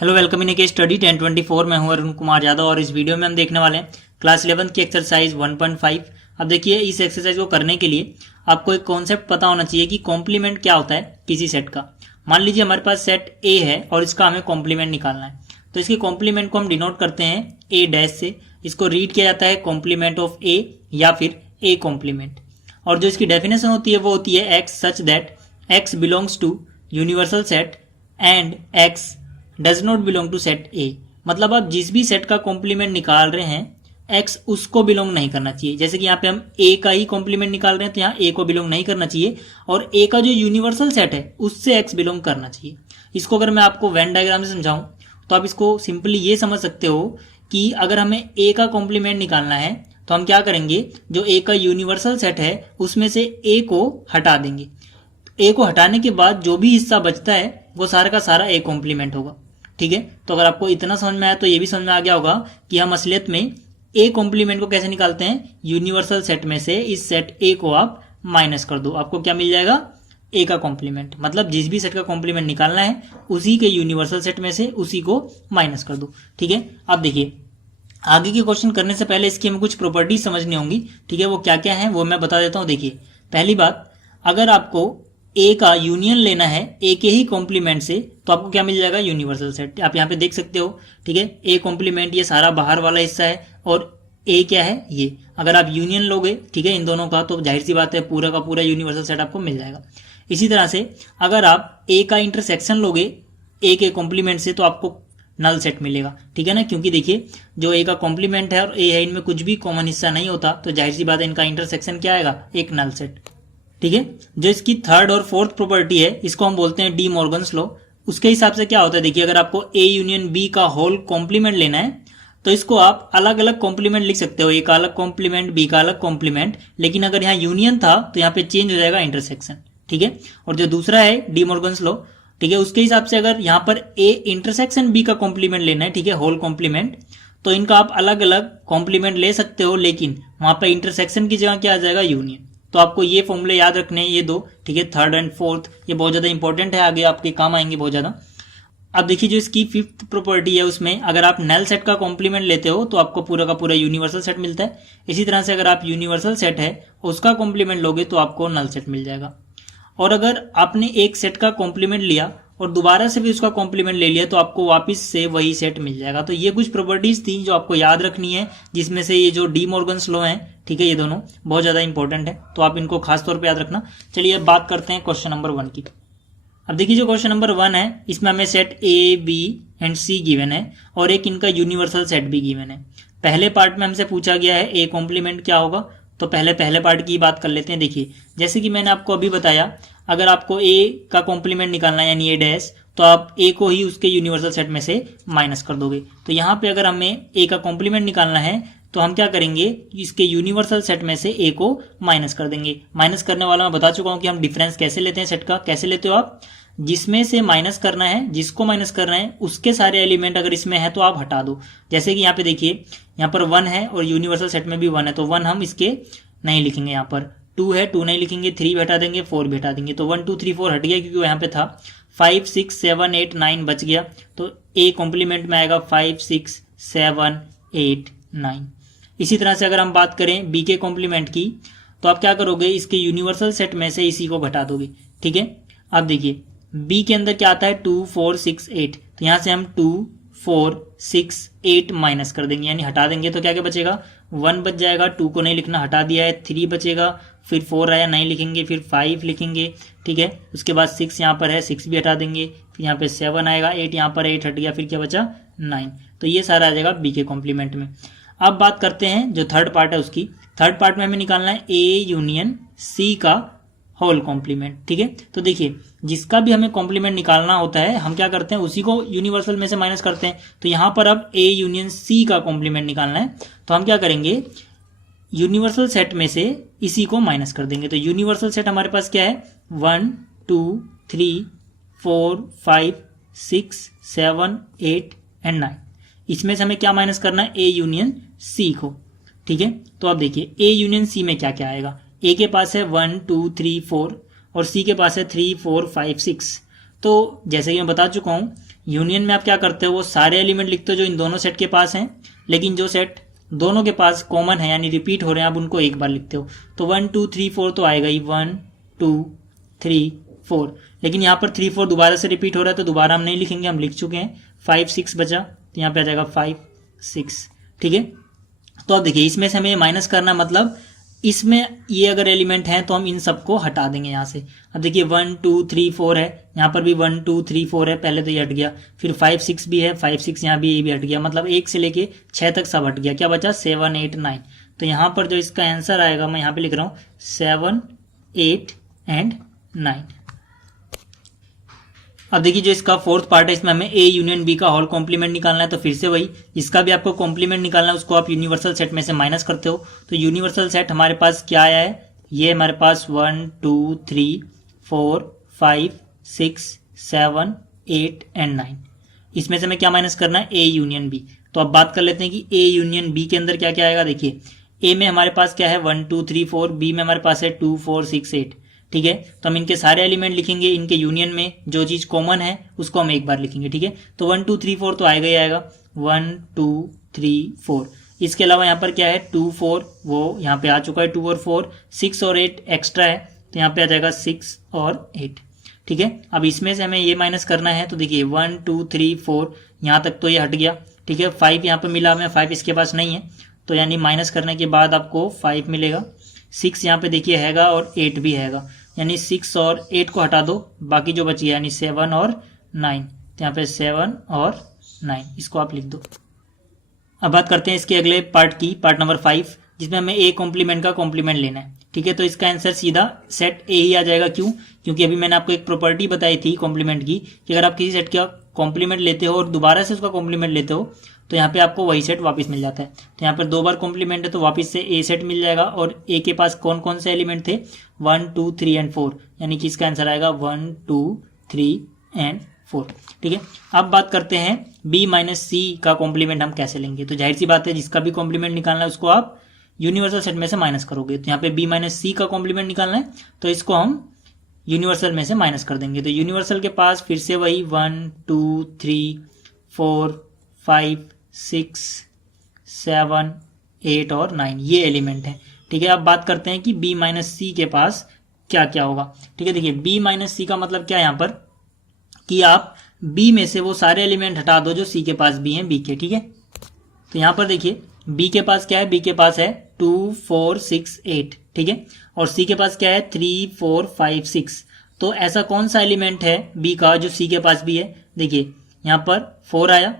Hello, welcome in के study 1024 में हूं अरुण कुमार यादव और इस वीडियो में हम देखने वाले हैं क्लास 11 की एक्सरसाइज 1.5। अब देखिए, इस एक्सरसाइज को करने के लिए आपको एक कॉन्सेप्ट पता होना चाहिए कि कॉम्प्लीमेंट क्या होता है किसी सेट का। मान लीजिए हमारे पास सेट ए है और इसका हमें कॉम्प्लीमेंट निकालना है, तो इसके कॉम्प्लीमेंट को हम डिनोट करते हैं ए डैश से। इसको रीड किया जाता है कॉम्प्लीमेंट ऑफ ए या फिर ए कॉम्प्लीमेंट। और जो इसकी डेफिनेशन होती है वो होती है x such that x belongs to universal set and x does not belong to set A. मतलब आप जिस भी सेट का कॉम्प्लीमेंट निकाल रहे हैं एक्स उसको बिलोंग नहीं करना चाहिए। जैसे कि यहाँ पे हम ए का ही कॉम्प्लीमेंट निकाल रहे हैं तो यहाँ ए को बिलोंग नहीं करना चाहिए, और ए का जो यूनिवर्सल सेट है उससे एक्स बिलोंग करना चाहिए। इसको अगर मैं आपको वेन डायग्राम से समझाऊं तो आप इसको सिंपली ये समझ सकते हो कि अगर हमें ए का कॉम्प्लीमेंट निकालना है तो हम क्या करेंगे, जो ए का यूनिवर्सल सेट है उसमें से ए को हटा देंगे। ए को हटाने के बाद जो भी हिस्सा बचता है वो सारा का सारा ए कॉम्प्लीमेंट होगा। ठीक है, तो अगर आपको इतना समझ में आया तो ये भी समझ में आ गया होगा कि हम असलियत में ए कॉम्प्लीमेंट को कैसे निकालते हैं। यूनिवर्सल सेट में से इस सेट ए को आप माइनस कर दो, आपको क्या मिल जाएगा, ए का कॉम्प्लीमेंट। मतलब जिस भी सेट का कॉम्प्लीमेंट निकालना है उसी के यूनिवर्सल सेट में से उसी को माइनस कर दो। ठीक है, अब देखिए आगे के क्वेश्चन करने से पहले इसकी हमें कुछ प्रॉपर्टीज समझनी होंगी। ठीक है, वो क्या क्या है वो मैं बता देता हूं। देखिए, पहली बात, अगर आपको ए का यूनियन लेना है ए के ही कॉम्प्लीमेंट से तो आपको क्या मिल जाएगा, यूनिवर्सल सेट। आप यहाँ पे देख सकते हो। ठीक है, ए कॉम्प्लीमेंट ये सारा बाहर वाला हिस्सा है और ए क्या है ये। अगर आप यूनियन लोगे, ठीक है, इन दोनों का, तो जाहिर सी बात है पूरा का पूरा यूनिवर्सल सेट आपको मिल जाएगा। इसी तरह से अगर आप ए का इंटरसेक्शन लोगे ए के कॉम्प्लीमेंट से तो आपको नल सेट मिलेगा। ठीक है ना, क्योंकि देखिए जो ए का कॉम्प्लीमेंट है और ए है, इनमें कुछ भी कॉमन हिस्सा नहीं होता, तो जाहिर सी बात है इनका इंटरसेक्शन क्या आएगा, एक नल सेट। ठीक है, जो इसकी थर्ड और फोर्थ प्रॉपर्टी है इसको हम बोलते हैं डी मॉर्गन्स लॉ। उसके हिसाब से क्या होता है, देखिए अगर आपको ए यूनियन बी का होल कॉम्प्लीमेंट लेना है तो इसको आप अलग अलग कॉम्प्लीमेंट लिख सकते हो, ए का अलग कॉम्प्लीमेंट बी का अलग कॉम्प्लीमेंट, लेकिन अगर यहाँ यूनियन था तो यहाँ पे चेंज हो जाएगा इंटरसेक्शन। ठीक है, और जो दूसरा है डी मॉर्गन्स लॉ, ठीक है, उसके हिसाब से अगर यहाँ पर ए इंटरसेक्शन बी का कॉम्प्लीमेंट लेना है, ठीक है, होल कॉम्प्लीमेंट, तो इनका आप अलग अलग कॉम्प्लीमेंट ले सकते हो, लेकिन वहां पर इंटरसेक्शन की जगह क्या आ जाएगा, यूनियन। तो आपको ये फॉर्मूले याद रखने हैं, ये दो। ठीक है, थर्ड एंड फोर्थ, ये बहुत ज्यादा इंपॉर्टेंट है, आगे आपके काम आएंगे बहुत ज्यादा। अब देखिए जो इसकी फिफ्थ प्रॉपर्टी है उसमें अगर आप नल सेट का कॉम्प्लीमेंट लेते हो तो आपको पूरा का पूरा यूनिवर्सल सेट मिलता है। इसी तरह से अगर आप यूनिवर्सल सेट है उसका कॉम्प्लीमेंट लोगे तो आपको नल सेट मिल जाएगा। और अगर आपने एक सेट का कॉम्प्लीमेंट लिया और दोबारा से भी उसका कॉम्प्लीमेंट ले लिया तो आपको वापस से वही सेट मिल जाएगा। तो ये कुछ प्रॉपर्टीज थी जो आपको याद रखनी है, जिसमें से ये जो डी मॉर्गन्स लॉ है, ठीक है, ये दोनों बहुत ज्यादा इंपॉर्टेंट है, तो आप इनको खास तौर पे याद रखना। चलिए अब बात करते हैं क्वेश्चन नंबर 1 की। अब देखिए जो क्वेश्चन नंबर 1 है इसमें हमें set A B and C given है और एक इनका यूनिवर्सल सेट भी गिवन है। पहले पार्ट में हमसे पूछा गया है ए कॉम्प्लीमेंट क्या होगा, तो पहले पार्ट की बात कर लेते हैं। देखिए जैसे कि मैंने आपको अभी बताया, अगर आपको ए का कॉम्प्लीमेंट निकालना है यानी ए डैश, तो आप ए को ही उसके यूनिवर्सल सेट में से माइनस कर दोगे। तो यहाँ पे अगर हमें ए का कॉम्प्लीमेंट निकालना है तो हम क्या करेंगे, इसके यूनिवर्सल सेट में से ए को माइनस कर देंगे। माइनस करने वाला मैं बता चुका हूं कि हम डिफरेंस कैसे लेते हैं सेट का। कैसे लेते हो आप, जिसमें से माइनस करना है, जिसको माइनस करना है उसके सारे एलिमेंट अगर इसमें है तो आप हटा दो। जैसे कि यहाँ पे देखिए, यहाँ पर 1 है और यूनिवर्सल सेट में भी 1 है, तो 1 हम इसके नहीं लिखेंगे। यहाँ पर 2 है, 2 नहीं लिखेंगे, 3 भी हटा देंगे, 4 भी हटा देंगे, तो 1 2 3 4 हट गया क्योंकि यहाँ पे था। 5 6 7 8 9 बच गया, तो ए कॉम्प्लीमेंट में आएगा 5 6 7 8 9। इसी तरह से अगर हम बात करें बी के कॉम्प्लीमेंट की, तो आप क्या करोगे, इसके यूनिवर्सल सेट में से इसी को घटा दोगे। ठीक है, अब देखिए बी के अंदर क्या आता है, 2 4 6 8, तो यहां से हम 2 4 6 8 माइनस कर देंगे यानी हटा देंगे, तो क्या क्या बचेगा, 1 बच जाएगा, 2 को नहीं लिखना, हटा दिया है, 3 बचेगा, फिर 4 आया नहीं लिखेंगे, फिर 5 लिखेंगे। ठीक है, उसके बाद 6 यहाँ पर है, 6 भी हटा देंगे, फिर यहाँ पे 7 आएगा, 8 यहाँ पर 8 हट गया, फिर क्या बचा 9। तो ये सारा आ जाएगा बी के कॉम्प्लीमेंट में। अब बात करते हैं जो थर्ड पार्ट है उसकी। थर्ड पार्ट में हमें निकालना है ए यूनियन सी का होल कॉम्प्लीमेंट। ठीक है, तो देखिए जिसका भी हमें कॉम्प्लीमेंट निकालना होता है हम क्या करते हैं, उसी को यूनिवर्सल में से माइनस करते हैं। तो यहां पर अब ए यूनियन सी का कॉम्प्लीमेंट निकालना है तो हम क्या करेंगे, यूनिवर्सल सेट में से इसी को माइनस कर देंगे। तो यूनिवर्सल सेट हमारे पास क्या है, 1 2 3 4 5 6 7 8 एंड 9। इसमें से हमें क्या माइनस करना है, ए यूनियन सी को। ठीक है, तो अब देखिए ए यूनियन सी में क्या क्या आएगा। ए के पास है 1 2 3 4 और सी के पास है 3 4 5 6। तो जैसे कि मैं बता चुका हूं यूनियन में आप क्या करते हो, वो सारे एलिमेंट लिखते हो जो इन दोनों सेट के पास हैं, लेकिन जो सेट दोनों के पास कॉमन है यानी रिपीट हो रहे हैं आप उनको एक बार लिखते हो। तो 1 2 3 4 तो आएगा ही 1 2 3 4, लेकिन यहाँ पर 3 4 दोबारा से रिपीट हो रहा है तो दोबारा हम नहीं लिखेंगे, हम लिख चुके हैं। 5 6 बचा तो यहाँ पे आ जाएगा 5 6। ठीक है, तो अब देखिए इसमें से हमें माइनस करना, मतलब इसमें ये अगर एलिमेंट हैं तो हम इन सबको हटा देंगे यहाँ से। अब देखिए 1 2 3 4 है, यहाँ पर भी 1 2 3 4 है, पहले तो ये हट गया, फिर 5 6 भी है, 5 6 यहाँ भी, ये भी हट गया, मतलब 1 से लेके 6 तक सब हट गया। क्या बचा 7 8 9। तो यहाँ पर जो इसका आंसर आएगा मैं यहाँ पे लिख रहा हूँ 7 8 एंड 9। अब देखिए जो इसका फोर्थ पार्ट है, इसमें हमें ए यूनियन बी का होल कॉम्प्लीमेंट निकालना है। तो फिर से वही, जिसका भी आपको कॉम्प्लीमेंट निकालना है उसको आप यूनिवर्सल सेट में से माइनस करते हो। तो यूनिवर्सल सेट हमारे पास क्या आया है, ये हमारे पास 1 2 3 4 5 6 7 8 एंड 9। इसमें से हमें क्या माइनस करना है, ए यूनियन बी। तो अब बात कर लेते हैं कि ए यूनियन बी के अंदर क्या क्या आएगा। देखिए ए में हमारे पास क्या है 1 2 3 4, बी में हमारे पास है 2 4 6 8। ठीक है, तो हम इनके सारे एलिमेंट लिखेंगे, इनके यूनियन में जो चीज कॉमन है उसको हम एक बार लिखेंगे। ठीक है, तो 1 2 3 4 तो आएगा ही आएगा 1 2 3 4। इसके अलावा यहाँ पर क्या है 2 4, वो यहाँ पे आ चुका है 2 और 4, 6 और 8 एक्स्ट्रा है तो यहाँ पे आ जाएगा 6 और 8। ठीक है, अब इसमें से हमें ये माइनस करना है। तो देखिए 1 2 3 4 यहाँ तक तो ये हट गया। ठीक है, 5 यहाँ पे मिला हमें, 5 इसके पास नहीं है तो यानी माइनस करने के बाद आपको 5 मिलेगा। 6 यहाँ पे देखिए हैगा और 8 भी हैगा, यानी 6 और 8 को हटा दो, बाकी जो बची है यानी 7 और 9। तो यहाँ पे 7 और 9 इसको आप लिख दो। अब बात करते हैं इसके अगले पार्ट की, पार्ट नंबर 5, जिसमें हमें ए कॉम्प्लीमेंट का कॉम्प्लीमेंट लेना है। ठीक है, तो इसका आंसर सीधा सेट ए ही आ जाएगा। क्यों? क्योंकि अभी मैंने आपको एक प्रॉपर्टी बताई थी कॉम्प्लीमेंट की कि अगर आप किसी सेट का कॉम्प्लीमेंट लेते हो और दोबारा से उसका कॉम्प्लीमेंट लेते हो तो यहाँ पे आपको वही सेट वापस मिल जाता है। तो यहाँ पर 2 बार कॉम्प्लीमेंट है तो वापस से ए सेट मिल जाएगा। और ए के पास कौन कौन से एलिमेंट थे 1 2 3 एंड 4, यानी कि इसका आंसर आएगा 1 2 3 एंड 4। ठीक है, अब बात करते हैं बी माइनस सी का कॉम्प्लीमेंट हम कैसे लेंगे। तो जाहिर सी बात है जिसका भी कॉम्प्लीमेंट निकालना है उसको आप यूनिवर्सल सेट में से माइनस करोगे। तो यहाँ पे बी माइनस सी का कॉम्प्लीमेंट निकालना है तो इसको हम यूनिवर्सल में से माइनस कर देंगे। तो यूनिवर्सल के पास फिर से वही 1 2 3 4 5 6 7 8 और 9 ये एलिमेंट है। ठीक है, अब बात करते हैं कि बी माइनस सी के पास क्या क्या होगा। ठीक है, देखिए बी माइनस सी का मतलब क्या है यहाँ पर कि आप बी में से वो सारे एलिमेंट हटा दो जो सी के पास भी हैं बी के। ठीक है, तो यहाँ पर देखिए बी के पास क्या है, बी के पास है 2 4 6 8। ठीक है, और सी के पास क्या है 3 4 5 6। तो ऐसा कौन सा एलिमेंट है बी का जो सी के पास भी है। देखिए यहाँ पर 4 आया,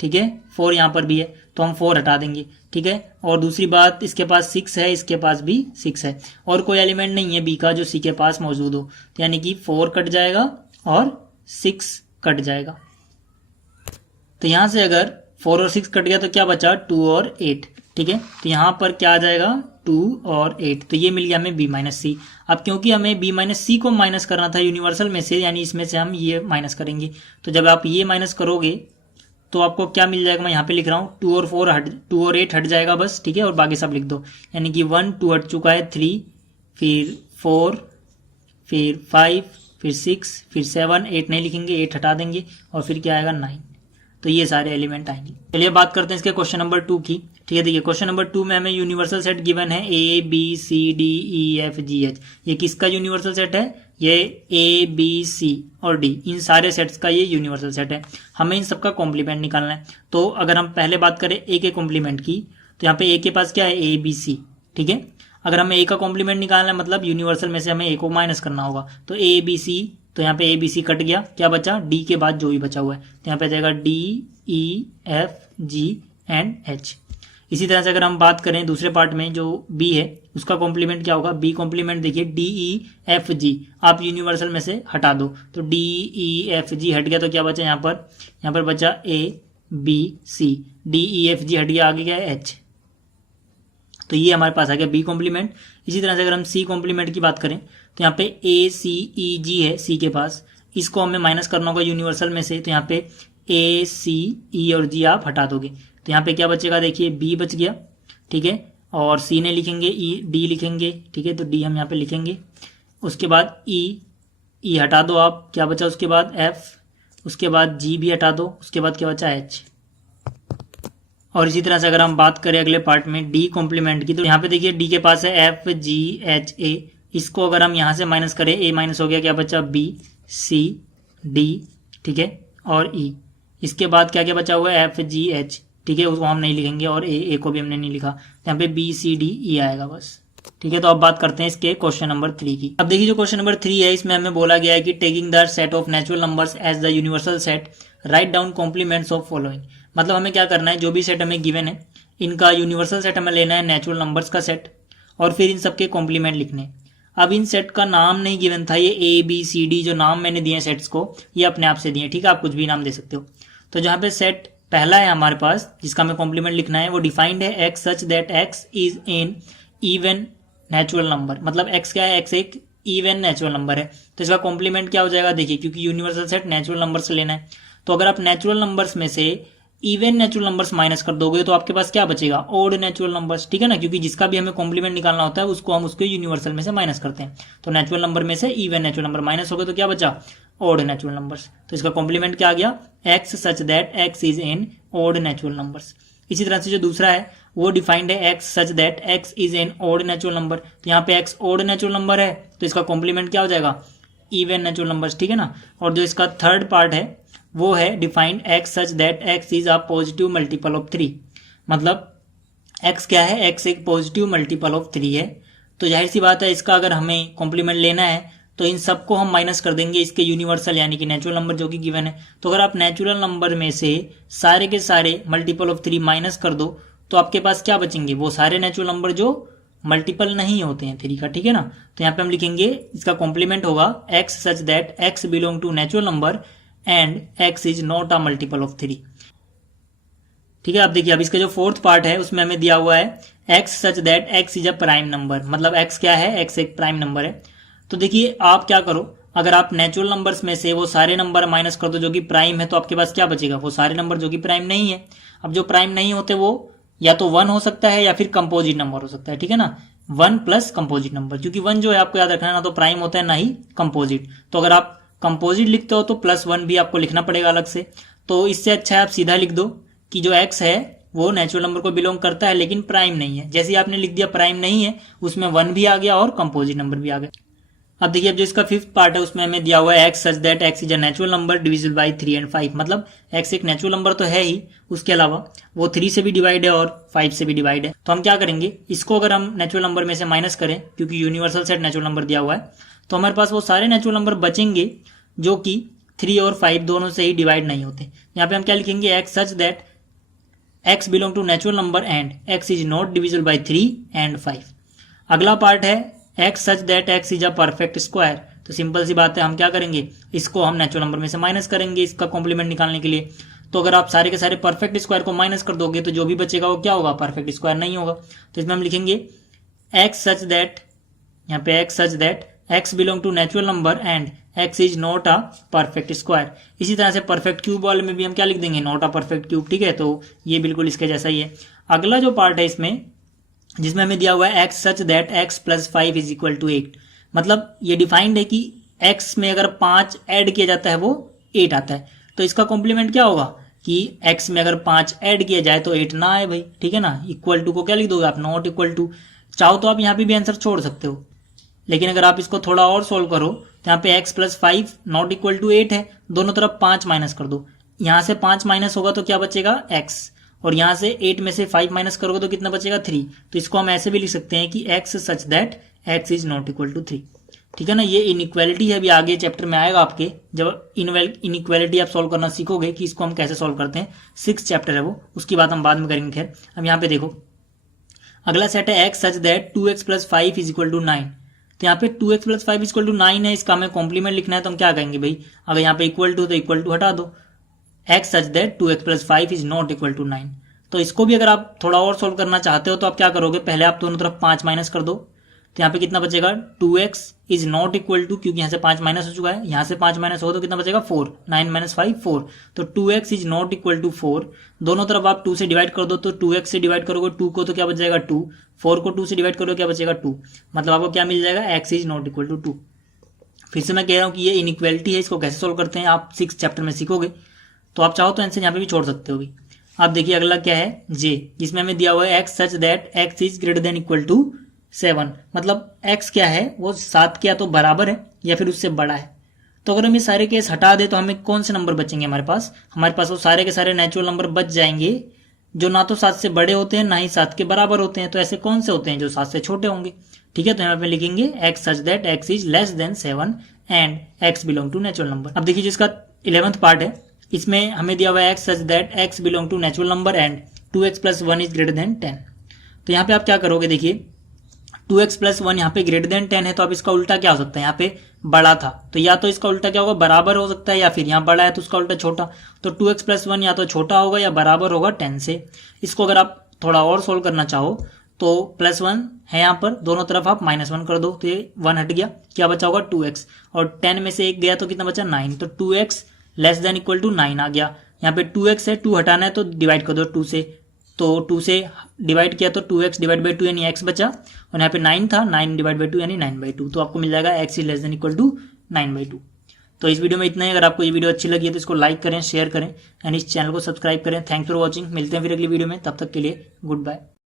ठीक है 4 यहाँ पर भी है तो हम 4 हटा देंगे। ठीक है, और दूसरी बात इसके पास 6 है, इसके पास भी 6 है, और कोई एलिमेंट नहीं है बी का जो सी के पास मौजूद हो। तो यानी कि 4 कट जाएगा और 6 कट जाएगा। तो यहां से अगर 4 और 6 कट गया तो क्या बचा 2 और 8। ठीक है, तो यहां पर क्या आ जाएगा 2 और 8। तो ये मिल गया हमें बी माइनस सी। अब क्योंकि हमें बी माइनस सी को माइनस करना था यूनिवर्सल में से, यानी इसमें से हम ये माइनस करेंगे। तो जब आप ये माइनस करोगे तो आपको क्या मिल जाएगा, मैं यहाँ पे लिख रहा हूँ 2 और 8 हट जाएगा बस। ठीक है, और बाकी सब लिख दो, यानी कि 1 2 हट चुका है, 3 फिर 4 फिर 5 फिर 6 फिर 7 8 नहीं लिखेंगे, 8 हटा देंगे और फिर क्या आएगा 9। तो ये सारे एलिमेंट आएंगे। चलिए बात करते हैं इसके क्वेश्चन नंबर 2 की। ठीक है, देखिए क्वेश्चन नंबर 2 में हमें यूनिवर्सल सेट गिवन है A B C D E F G H. ये किसका यूनिवर्सल सेट है, ये ए बी सी और डी, इन सारे सेट्स का ये यूनिवर्सल सेट है। हमें इन सबका कॉम्प्लीमेंट निकालना है। तो अगर हम पहले बात करें ए के कॉम्प्लीमेंट की तो यहाँ पे ए के पास क्या है ए बी सी। ठीक है, अगर हमें ए का कॉम्प्लीमेंट निकालना है मतलब यूनिवर्सल में से हमें ए को माइनस करना होगा। तो ए बी सी, तो यहाँ पे ए बी सी कट गया, क्या बचा डी के बाद जो भी बचा हुआ है, तो यहाँ पे आ जाएगा D E F ji and H. इसी तरह से अगर हम बात करें दूसरे पार्ट में जो बी है उसका कॉम्प्लीमेंट क्या होगा, बी कॉम्प्लीमेंट देखिए डी ई एफ जी आप यूनिवर्सल में से हटा दो। तो डी ई एफ जी हट गया तो क्या बचा यहाँ पर बचा A B C, D E F G हट गया, आगे क्या है एच। तो ये हमारे पास आ गया बी कॉम्प्लीमेंट। इसी तरह से अगर हम सी कॉम्प्लीमेंट की बात करें तो यहाँ पे ए सी ई जी है सी के पास, इसको हमें माइनस करना होगा यूनिवर्सल में से। तो यहाँ पे ए सी ई और जी आप हटा दोगे तो यहाँ पे क्या बचेगा, देखिए बी बच गया। ठीक है, और सी ने लिखेंगे ई, डी लिखेंगे। ठीक है, तो डी हम यहाँ पे लिखेंगे। उसके बाद ई हटा दो आप, क्या बचा उसके बाद एफ, उसके बाद जी भी हटा दो, उसके बाद क्या बचा एच। और इसी तरह से अगर हम बात करें अगले पार्ट में डी कॉम्प्लीमेंट की, तो यहाँ पे देखिए डी के पास है एफ जी एच ए, इसको अगर हम यहाँ से माइनस करें, ए माइनस हो गया, क्या बचा बी सी डी, ठीक है, और ई। इसके बाद क्या क्या बचा हुआ है एफ जी एच, ठीक है, उसको हम नहीं लिखेंगे, और ए को भी हमने नहीं लिखा, यहाँ पे बी सी डी ई आएगा बस, ठीक है। तो अब बात करते हैं इसके क्वेश्चन नंबर 3 की। अब देखिए जो क्वेश्चन नंबर 3 है, इसमें हमें बोला गया है कि taking the set of natural numbers as the universal set, write down complements of following. मतलब हमें क्या करना है, जो भी सेट हमें गिवन है इनका यूनिवर्सल सेट हमें लेना है, नेचुरल नंबर्स का सेट, और फिर इन सबके कॉम्प्लीमेंट लिखने। अब इन सेट का नाम नहीं गिवन था, ये ए बी सी डी जो नाम मैंने दिए सेट्स को, ये अपने आप से दिए, ठीक है, आप कुछ भी नाम दे सकते हो। तो जहाँ पे सेट पहला है हमारे पास जिसका हमें कॉम्प्लीमेंट लिखना है, वो डिफाइंड है x such that x is N even natural number. मतलब एक्स क्या है, एक्स एक इवन नेचुरल नंबर है, तो इसका कॉम्प्लीमेंट क्या हो जाएगा, देखिए, क्योंकि यूनिवर्सल सेट नेचुरल नंबर से लेना है, तो अगर आप नेचुरल नंबर्स में से इवन नेचुरल नंबर्स माइनस कर दोगे तो आपके पास क्या बचेगा, ओड नेचुरल नंबर्स, ठीक है ना, क्योंकि जिसका भी हमें कॉम्प्लीमेंट निकालना होता है उसको हम उसके यूनिवर्सल में से माइनस करते हैं। तो नेचुरल नंबर में से इवन नेचुरल नंबर माइनस हो गए तो क्या बचा, ओड नेचुरल नंबर्स। तो इसका कॉम्प्लीमेंट क्या आ गया, x such that x is an odd natural numbers. इसी तरह से जो दूसरा है वो डिफाइंड है x such that x is an odd natural number, तो यहाँ पे एक्स ओड नेचुरल नंबर है, तो इसका कॉम्प्लीमेंट क्या हो जाएगा, इवन नेचुरल नंबर्स, ठीक है ना। और जो इसका थर्ड पार्ट है वो है defined x such that x is a positive multiple of 3। मतलब एक्स क्या है, एक्स एक पॉजिटिव मल्टीपल ऑफ 3 है, तो जाहिर सी बात है इसका अगर हमें कॉम्प्लीमेंट लेना है तो इन सबको हम माइनस कर देंगे इसके यूनिवर्सल यानी कि नेचुरल नंबर जो कि गिवन है। तो अगर आप नेचुरल नंबर में से सारे के सारे मल्टीपल ऑफ 3 माइनस कर दो तो आपके पास क्या बचेंगे, वो सारे नेचुरल नंबर जो मल्टीपल नहीं होते हैं 3 का, ठीक है ना। तो यहाँ पे हम लिखेंगे इसका कॉम्प्लीमेंट होगा x such that x belong to natural number and x is not a multiple of 3, ठीक है। अब देखिए, अब इसका जो फोर्थ पार्ट है उसमें हमें दिया हुआ है x such that x is a prime number. मतलब एक्स क्या है, एक्स एक प्राइम नंबर है। तो देखिए आप क्या करो, अगर आप नेचुरल नंबर्स में से वो सारे नंबर माइनस कर दो जो कि प्राइम है, तो आपके पास क्या बचेगा, वो सारे नंबर जो कि प्राइम नहीं है। अब जो प्राइम नहीं होते वो या तो 1 हो सकता है या फिर कंपोजिट नंबर हो सकता है, ठीक है ना, 1 प्लस कंपोजिट नंबर, क्योंकि 1 जो है आपको याद रखना है ना तो प्राइम होता है ना ही कंपोजिट। तो अगर आप कंपोजिट लिखते हो तो +1 भी आपको लिखना पड़ेगा अलग से। तो इससे अच्छा है आप सीधा लिख दो कि जो एक्स है वो नेचुरल नंबर को बिलोंग करता है लेकिन प्राइम नहीं है। जैसे ही आपने लिख दिया प्राइम नहीं है, उसमें 1 भी आ गया और कंपोजिट नंबर भी आ गया। अब देखिए, अब जो इसका फिफ्थ पार्ट है उसमें हमें दिया हुआ है x such that x is a natural number divisible by 3 and 5। मतलब एक्स एक नेचुरल नंबर तो है ही, उसके अलावा वो 3 से भी डिवाइड है और 5 से भी डिवाइड है। तो हम क्या करेंगे, इसको अगर हम नेचुरल नंबर में से माइनस करें, क्योंकि यूनिवर्सल सेट नेचुरल नंबर दिया हुआ है, तो हमारे पास वो सारे नेचुरल नंबर बचेंगे जो कि 3 और 5 दोनों से ही डिवाइड नहीं होते। यहाँ पे हम क्या लिखेंगे, x such that x belong to natural number and x is not divisible by 3 and 5। अगला पार्ट है x such that x is a perfect square. तो सिंपल सी बात है, हम क्या करेंगे, इसको हम नेचुरल नंबर में से माइनस करेंगे इसका कॉम्प्लीमेंट निकालने के लिए। तो अगर आप सारे के सारे परफेक्ट स्क्वायर को माइनस कर दोगे तो जो भी बचेगा वो क्या होगा, परफेक्ट स्क्वायर नहीं होगा। तो इसमें हम लिखेंगे एक्स सच दैट, यहाँ पे x such that x belong to natural number and x is not a perfect square. इसी तरह से परफेक्ट क्यूब वाले में भी हम क्या लिख देंगे, नॉट अ परफेक्ट क्यूब, ठीक है। तो ये बिल्कुल इसके जैसा ही है। अगला जो पार्ट है इसमें, जिसमें हमें दिया हुआ है x such that x plus 5 is equal to 8। मतलब ये डिफाइंड है कि एक्स में अगर 5 ऐड किया जाता है वो 8 आता है। तो इसका कॉम्प्लीमेंट क्या होगा कि एक्स में अगर 5 ऐड किया जाए तो 8 ना आए भाई, ठीक है ना। इक्वल टू को क्या लिख दोगे आप, नॉट इक्वल टू। चाहो तो आप यहाँ पे भी आंसर छोड़ सकते हो, लेकिन अगर आप इसको थोड़ा और सोल्व करो तो यहाँ पे x plus 5 not equal to 8 है, दोनों तरफ 5 माइनस कर दो। यहाँ से 5 माइनस होगा तो क्या बचेगा, x, और यहाँ से 8 में से 5 माइनस करोगे तो कितना बचेगा, 3। तो इसको हम ऐसे भी लिख सकते हैं कि x such that x is not equal to 3, ठीक है ना। ये इनइक्वालिटी है, अभी आगे चैप्टर में आएगा आपके, जब इनइक्वालिटी आप सोल्व करना सीखोगे कि इसको हम कैसे सोल्व करते हैं। 6th चैप्टर है वो, उसकी बात हम बाद में करेंगे। खैर, अब यहाँ पे देखो अगला सेट है x such that 2x plus 5 is equal to 9। तो यहाँ पे 2x प्लस 5 इक्वल टू 9 है, इसका हमें कॉम्प्लीमेंट लिखना है। तो हम क्या कहेंगे भाई, अगर यहाँ पे इक्वल टू तो इक्वल टू हटा दो, x such that 2x plus 5 is not equal to 9। तो इसको भी अगर आप थोड़ा और सोल्व करना चाहते हो तो आप क्या करोगे, पहले आप दोनों तरफ 5 माइनस कर दो। तो यहाँ पे कितना बचेगा, 2x is not equal to, क्योंकि यहाँ से 5 माइनस हो चुका है, यहाँ से 5 माइनस हो तो कितना बचेगा, 4। 9 माइनस 5 4। तो 2x is not equal to 4। दोनों तरफ आप 2 से डिवाइड कर दो, तो 2x से डिवाइड करोगे 2 को तो क्या बच जाएगा 2, 4 को 2 से डिवाइड करोगे क्या बचेगा 2। मतलब आपको क्या मिल जाएगा, x is not equal to 2। फिर से मैं कह रहा हूँ कि ये इनइक्वालिटी है, इसको कैसे सोल्व करते हैं आप 6 चैप्टर में सीखोगे। तो आप चाहो तो आंसर यहाँ पे भी छोड़ सकते हो भी। आप देखिए अगला क्या है जे, जिसमें हमें दिया हुआ है x such that x is greater than equal to 7, मतलब एक्स क्या है वो 7 के या तो बराबर है या फिर उससे बड़ा है। तो अगर हम ये सारे केस हटा दे तो हमें कौन से नंबर बचेंगे हमारे पास वो सारे के सारे नेचुरल नंबर बच जाएंगे जो ना तो 7 से बड़े होते हैं ना ही 7 के बराबर होते हैं। तो ऐसे कौन से होते हैं जो 7 से छोटे होंगे। ठीक है, तो यहाँ पे लिखेंगे x such that x is less than 7 and x belong to natural number. अब देखिए जिसका 11th पार्ट है, इसमें हमें दिया हुआ है x such that x belong to natural number and 2x + 1 is greater than 10। तो यहाँ पे आप क्या करोगे, देखिए 2x + 1 यहाँ पे ग्रेटर देन 10 है, तो अब इसका उल्टा क्या हो सकता है, यहाँ पे बड़ा था तो या तो इसका उल्टा क्या होगा, बराबर हो सकता है, या फिर यहाँ बड़ा है तो उसका उल्टा छोटा। तो 2x + 1 या तो छोटा होगा या बराबर होगा 10 से। इसको अगर आप थोड़ा और सोल्व करना चाहो तो +1 है यहाँ पर, दोनों तरफ आप -1 कर दो तो ये 1 हट गया, क्या बचा होगा 2x, और 10 में से 1 गया तो कितना बचा 9। तो 2x less than equal to 9 आ गया। यहाँ पे 2x है, 2 हटाना है तो डिवाइड कर दो 2 से, तो 2 से डिवाइड किया तो 2x डिवाइड बाई 2 यानी x बचा, और यहाँ पे 9 था, 9 डिवाइड बाई 2 यानी 9/2। तो आपको मिल जाएगा x is less than equal to 9/2। तो इस वीडियो में इतना ही। अगर आपको ये वीडियो अच्छी लगी है तो इसको लाइक करें, शेयर करें एंड इस चैनल को सब्सक्राइब करें। Thanks for watching. मिलते हैं फिर अगली वीडियो में, तब तक के लिए गुड बाय।